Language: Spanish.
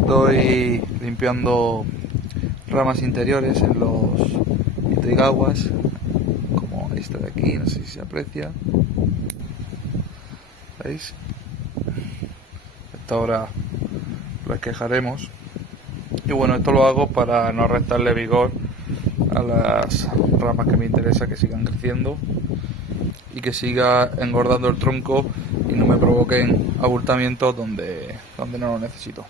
Estoy limpiando ramas interiores en los intrigaguas, como esta de aquí, no sé si se aprecia. ¿Veis? Esta ahora lo esquejaremos. Y bueno, esto lo hago para no restarle vigor a las ramas que me interesa que sigan creciendo y que siga engordando el tronco y no me provoquen abultamientos donde no lo necesito.